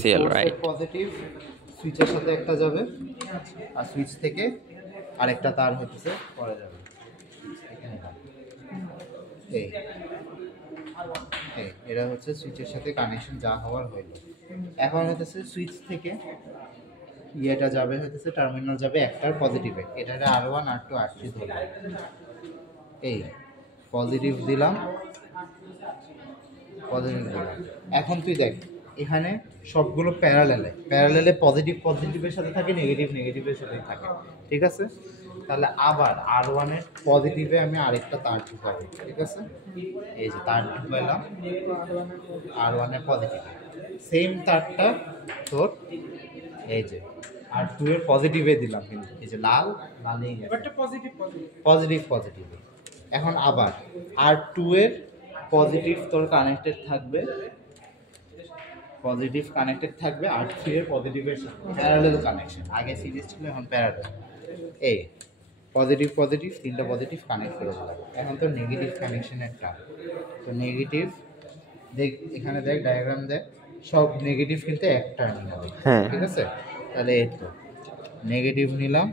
KCL, right? Positive সুইচের সাথে একটা যাবে, আর সুইচ থেকে আরেকটা তার হচ্ছে পরে যাবে। এই এটা হচ্ছে সুইচের সাথে কানেকশন যা হওয়ার হইলো। এখন হচ্ছে সুইচ থেকে ইয়েটা যাবে হচ্ছে টার্মিনাল যাবে একটার পজিটিভে, এটা R1 R2 R3 ধরলাম। এই পজিটিভ দিলাম, পজিটিভ দিলাম। এখন তুই দেখ এখানে সবগুলো প্যারালেলে পজিটিভ পজিটিভের সাথে থাকে, নেগেটিভ নেগেটিভের সাথেই থাকে, ঠিক আছে? তাহলে আবার R1 এর পজিটিভে আমি আরেকটা তার ঢুকাবো, ঠিক আছে? এই যে তার ঢুকাইলাম R1 এর পজিটিভে, সেম তারটা তোর এই যে R2 এর পজিটিভে দিলাম, কিন্তু এই যে লালেই গেছে পজিটিভ পজিটিভে। এখন আবার R2 এর পজিটিভ তোর কানেক্টেড থাকবে, পজিটিভ কানেক্টেড থাকবে R3 এর পজিটিভের সাথে, প্যারালাল কানেকশন। আগে সিরিজ ছিল, এখন প্যারালাল। এই পজিটিভ পজিটিভ তিনটা পজিটিভ কানেক্ট করে দিলাম। এখন তো নেগেটিভ কানেকশনের টার্ম, তো নেগেটিভ দেখ এখানে, দেখ ডায়াগ্রাম দেখ, সব নেগেটিভ কিন্তু এক টার্মিনাল, হ্যাঁ, ঠিক আছে? তাহলে এই তো নেগেটিভ নিলাম।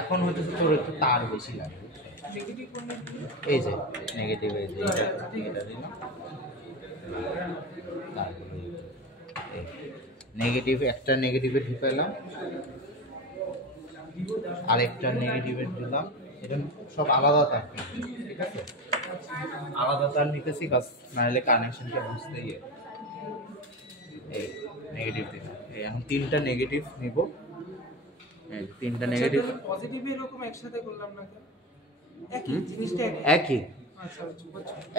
এখন হয়তো তোর একটু তার বেশি লাগবে, এই যে নেগেটিভ, এই যে এটা দিলাম, নেগেটিভ একটা নেগেটিভে ঢুকাইলাম, আরেকটা নেগেটিভে দিলাম। এটা সব আলাদা তার, ঠিক আছে? আলাদা তার নিতেছি কাজ নাহলে কানেকশনটা বুঝতে গিয়ে। এই নেগেটিভ দিলাম, এই এখন তিনটা নেগেটিভ নিব, তিনটা নেগেটিভ পজিটিভ এরকম একসাথে করলাম না, একই জিনিসটা একই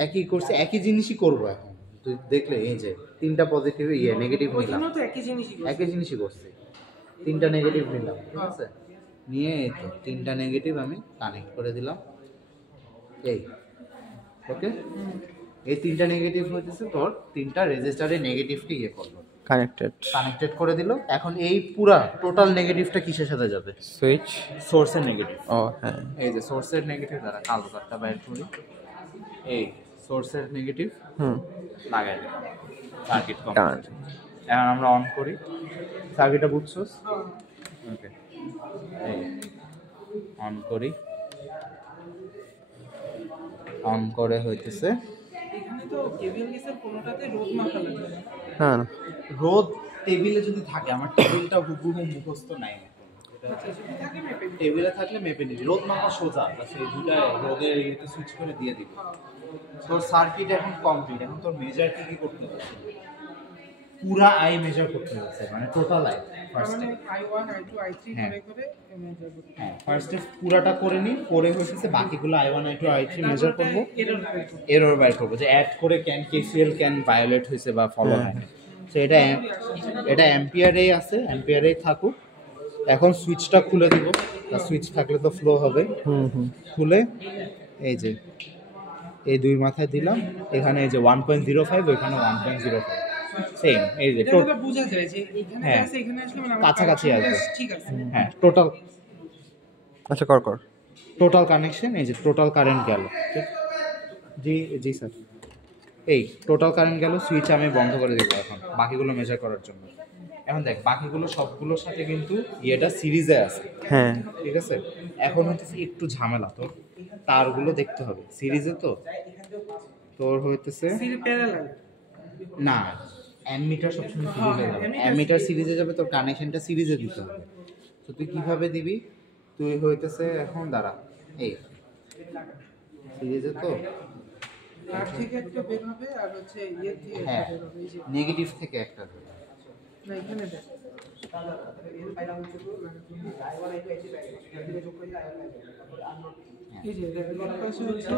একই করছে, একই জিনিসই করব। এখন তুই দেখলে এই যে তিনটা পজিটিভ নেগেটিভ নিলাম, তো একই জিনিসই করছে, তিনটা নেগেটিভ নিলাম, ঠিক আছে? নিয়ে এই তো তিনটা নেগেটিভ আমি কানেক্ট করে দিলাম। এই ওকে, এই তিনটা নেগেটিভ হইতেছে তোর তিনটা রেজিস্টারে নেগেটিভকে করলো, কানেক্টেড করে দিল। এখন এই পুরা টোটাল নেগেটিভটা কিসের সাথে যাবে? সুইচ সোর্সের নেগেটিভ। ও হ্যাঁ, এই যে সোর্সের নেগেটিভ দ্বারা কালো কার্ডটা বাইর করি, এই সোর্সের নেগেটিভ লাগাই দিলাম, সার্কিট কমপ্লিট। এখন আমরা অন করি, সার্কিটটা বুঝছস? ওকে, এই অন করি, অন করে হইতেছে এখানে তো কেবিএল কেসের কোনোটাতে রোদ মাপা লাগে না। হ্যাঁ, রোদ টেবিলে যদি থাকে, আমার টেবিলটা হুবহু মুখস্থ নাই, টেবিলে থাকলে মেপে নিবি, রোদ মাপা সোজা, সেই দুটা রোদের ইয়েতে সুইচ করে দিয়ে দিবি। তোর সার্কিট এখন কমপ্লিট। এখন তোর মেজার কি করতে হচ্ছে? পুরা আই মেজার করতে হচ্ছে, মানে টোটাল আই ফার্স্টে, I1 I2 I3 করে মেজার করতে। হ্যাঁ ফার্স্টে পুরাটা করে নি, করে হচ্ছে বাকিগুলো I1 I2 I3 মেজার করব, এরর বাইর করব যে অ্যাড করে KCL ভায়োলেট হয়েছে বা ফলো হয়নি। তো এটা অ্যাম্পিয়ারেই আছে, অ্যাম্পিয়ারেই থাকুক। এখন সুইচটা খুলে দিব, সুইচ থাকলে তো ফ্লো হবে। খুলে এই যে এই দুই মাথায় দিলাম, এখানে এই যে 1.05, ওইখানে 1.05, সেম। এই যে এটা বোঝা যায় যে এখানে আছে, এখানে আসলে মানে কাছাকাছি আসবে, ঠিক আছে। হ্যাঁ টোটাল, আচ্ছা কর টোটাল কানেকশন। এই যে টোটাল কারেন্ট গেল, জি জি স্যার, এই টোটাল কারেন্ট গেল। সুইচ আমি বন্ধ করে দিব এখন বাকিগুলো মেজার করার জন্য। এখন দেখ বাকিগুলো সবগুলোর সাথে কিন্তু এটা সিরিজে আছে, হ্যাঁ, ঠিক আছে? এখন হচ্ছে একটু ঝামেলা, তোর তারগুলো দেখতে হবে সিরিজে, তো তোর হইতেছে না অ্যামিটার সবসময় সিরিজে যাবে, অ্যামিটার সিরিজে যাবে, তোর কানেকশনটা সিরিজে দিতে হবে। তো তুই কিভাবে দিবি? তুই হইতেছে এখন দাঁড়া, এই সিরিজে তো আর থেকে একটা বের হবে, আর হচ্ছে ইয়ে দিয়ে হ্যাঁ বের হবে, এই যে নেগেটিভ থেকে একটা দেবে। না এখানে দেখ এই যে এক পাশে হচ্ছে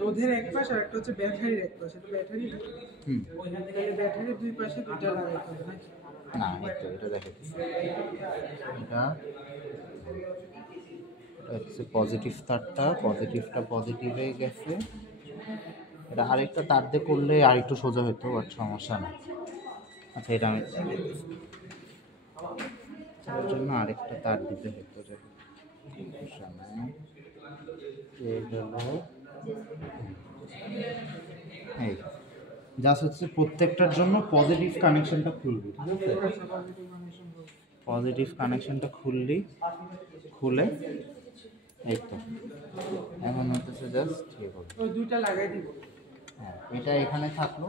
রোধের এক পাশ, আর একটা হচ্ছে ব্যাটারির এক পাশে। তো ব্যাটারি ব্যাটারির দুই পাশে দুইটা লাগাইতে হবে নাকি? না এটা দেখাচ্ছি, এটা হচ্ছে পজিটিভ তারটা, পজিটিভটা পজিটিভে গেছে। এটা আরেকটা তার দিয়ে করলে আর একটু সোজা হতো, বাট সমস্যা না। আচ্ছা এটা আমি তার জন্য আরেকটা তার দিতে হতো, এই জাস্ট হচ্ছে প্রত্যেকটার জন্য পজিটিভ কানেকশনটা খুলবি, ঠিক আছে? আচ্ছা পজিটিভ কানেকশন করব। পজিটিভ কানেকশনটা খুললি, খুলে এই তো এখন হচ্ছে জাস্ট ঠিক হবে। ওই দুইটা লাগাই দিব। হ্যাঁ, এটা এখানে থাকলো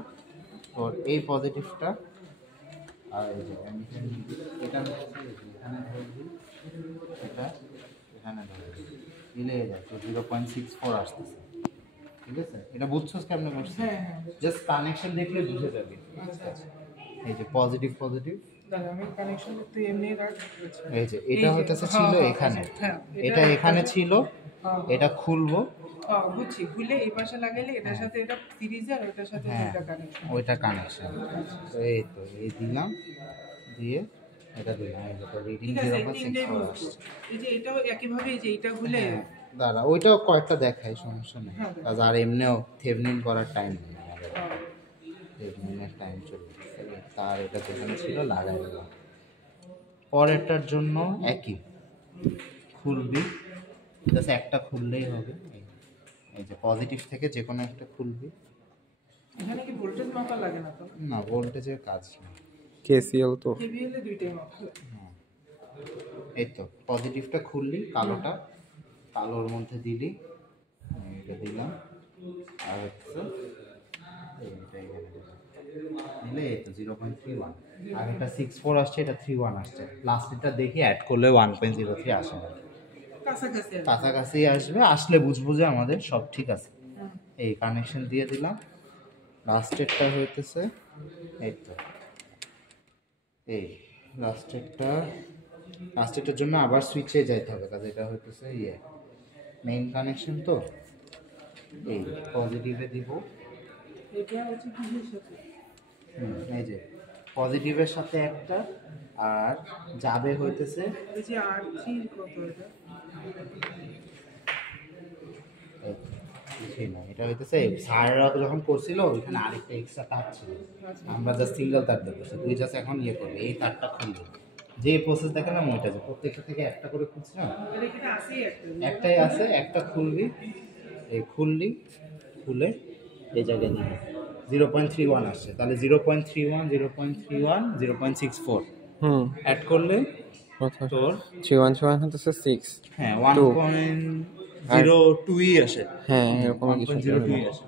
তোর এই পজিটিভটা, আর এই যে এটা হচ্ছে এখানে ধরবি, এটা এখানে ধরবি, মিলে যায় তো 0.64 আসতেছে, ঠিক আছে? এটা বুঝছস কেমন করছিস? হ্যাঁ হ্যাঁ জাস্ট কানেকশন দেখলে বুঝে যাবি, আচ্ছা আচ্ছা এই যে পজিটিভ পজিটিভ, দাঁড়া আমি কানেকশন তুই এমনি রাখ। আচ্ছা এই যে এটা হইতেছে ছিল এখানে, হ্যাঁ এটা এখানে ছিল, এটা খুলবো, বুঝছি খুলে এই পাশে লাগাইলে এটার সাথে এটা সিরিজ আর এটার সাথে হ্যাঁ দুইটা কানেকশন। ওইটা কানেকশন, তো এই তো এই দিলাম, দিয়ে এটা দিলাম, এই যে রিডিং ঠিক আছে এই তিনটেই 0.64 বুঝবো। আসছে। এই যে এটাও একই ভাবে এই যে এটা খুলে দাঁড়া ওইটাও কয়েকটা দেখাই, সমস্যা নেই, হ্যাঁ, কাজ আর এমনিও থেভনিন করার টাইম নেই আমাদের, হ্যাঁ, থেভনিনের টাইম চলে গেছে, তার এটা যেখানে ছিল লাগাই দিলাম। পরেরটার জন্য একই, খুলবি, জাস্ট একটা খুললেই হবে, এই যে পজিটিভ থেকে যে কোনো একটা খুলবি, এখানে কি ভোল্টেজ মাপা লাগে না তো? না ভোল্টেজের কাজ না, কেসিএল তো। কেভিএল এ দুইটাই মাপা লাগে। এই তো পজিটিভটা খুললি, কালোটা কালোর মধ্যে দিলি, এটা দিলাম, আর হচ্ছে এইটা এখানে দিলাম, দিলে এই তো 0.31, আর এটা 64 আসছে, এটা 31 আসছে, লাস্টেরটা দেখি অ্যাড করলে 1.03 আসে না, কাছাকাছি আছে। কাছাকাছি আসবে, আসলে বুঝবো যে আমাদের সব ঠিক আছে। হুম, এই কানেকশন দিয়ে দিলাম, লাস্টেরটা হইতেছে এই তো, এই লাস্টেরটার জন্য আবার সুইচে যাইতে হবে, কাজে এটা হইতেছে মেইন কানেকশন, তো এই পজিটিভে দিব, এটা হচ্ছে কিসের সাথে? এই যে পজিটিভের সাথে একটা, আর যাবে হইতেছে এই যে R3 কত এটা? এই, কিছুই না, এটা হইতেছে স্যাররা যখন করছিল ওইখানে আরেকটা এক্সট্রা তার ছিল, আমরা জাস্ট সিঙ্গেল তার দেখতেছি, তুই জাস্ট এখন করবি, এই তারটা খুলবি, যে প্রসেস দেখালাম ওইটা, যে প্রত্যেকটা থেকে একটা করে খুলছি না, এটা এখানে আছেই একটা। একটাই আছে, একটা খুলবি, এই খুললি, খুলে এই জায়গায় দিবি, 0.31 আসছে, তাহলে 0.31 0.31 0.64 হুম। অ্যাড করলে কত? তোর 3 হতেছে 6। হ্যাঁ 1.02 আসে, হ্যাঁ এরকম কিছু। 1.02 আসে,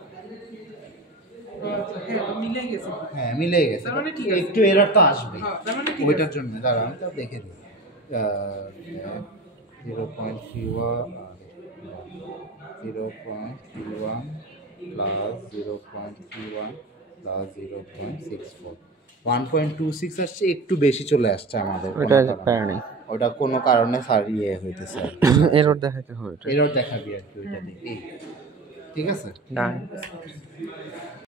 হ্যাঁ মিলে গেছে। হ্যাঁ মিলে গেছে, তার মানে ঠিক আছে। একটু এরর তো আসবে, হ্যাঁ তার মানে ঠিক আছে। ওইটার জন্য দাঁড়া আমি তা দেখে দিই, 0.31 0.31 প্লাস 0.31 প্লাস 0.64 1.26 আসছে, একটু বেশি চলে আসছে আমাদের, কোনো ওটা কারণে। প্যারা নেই। ওটা কোনো কারণে স্যার হইতেছে, এরর দেখাইতে হবে এটা। এরর দেখাবি আর কি, ওইটা দেখি, ঠিক আছে? ডান।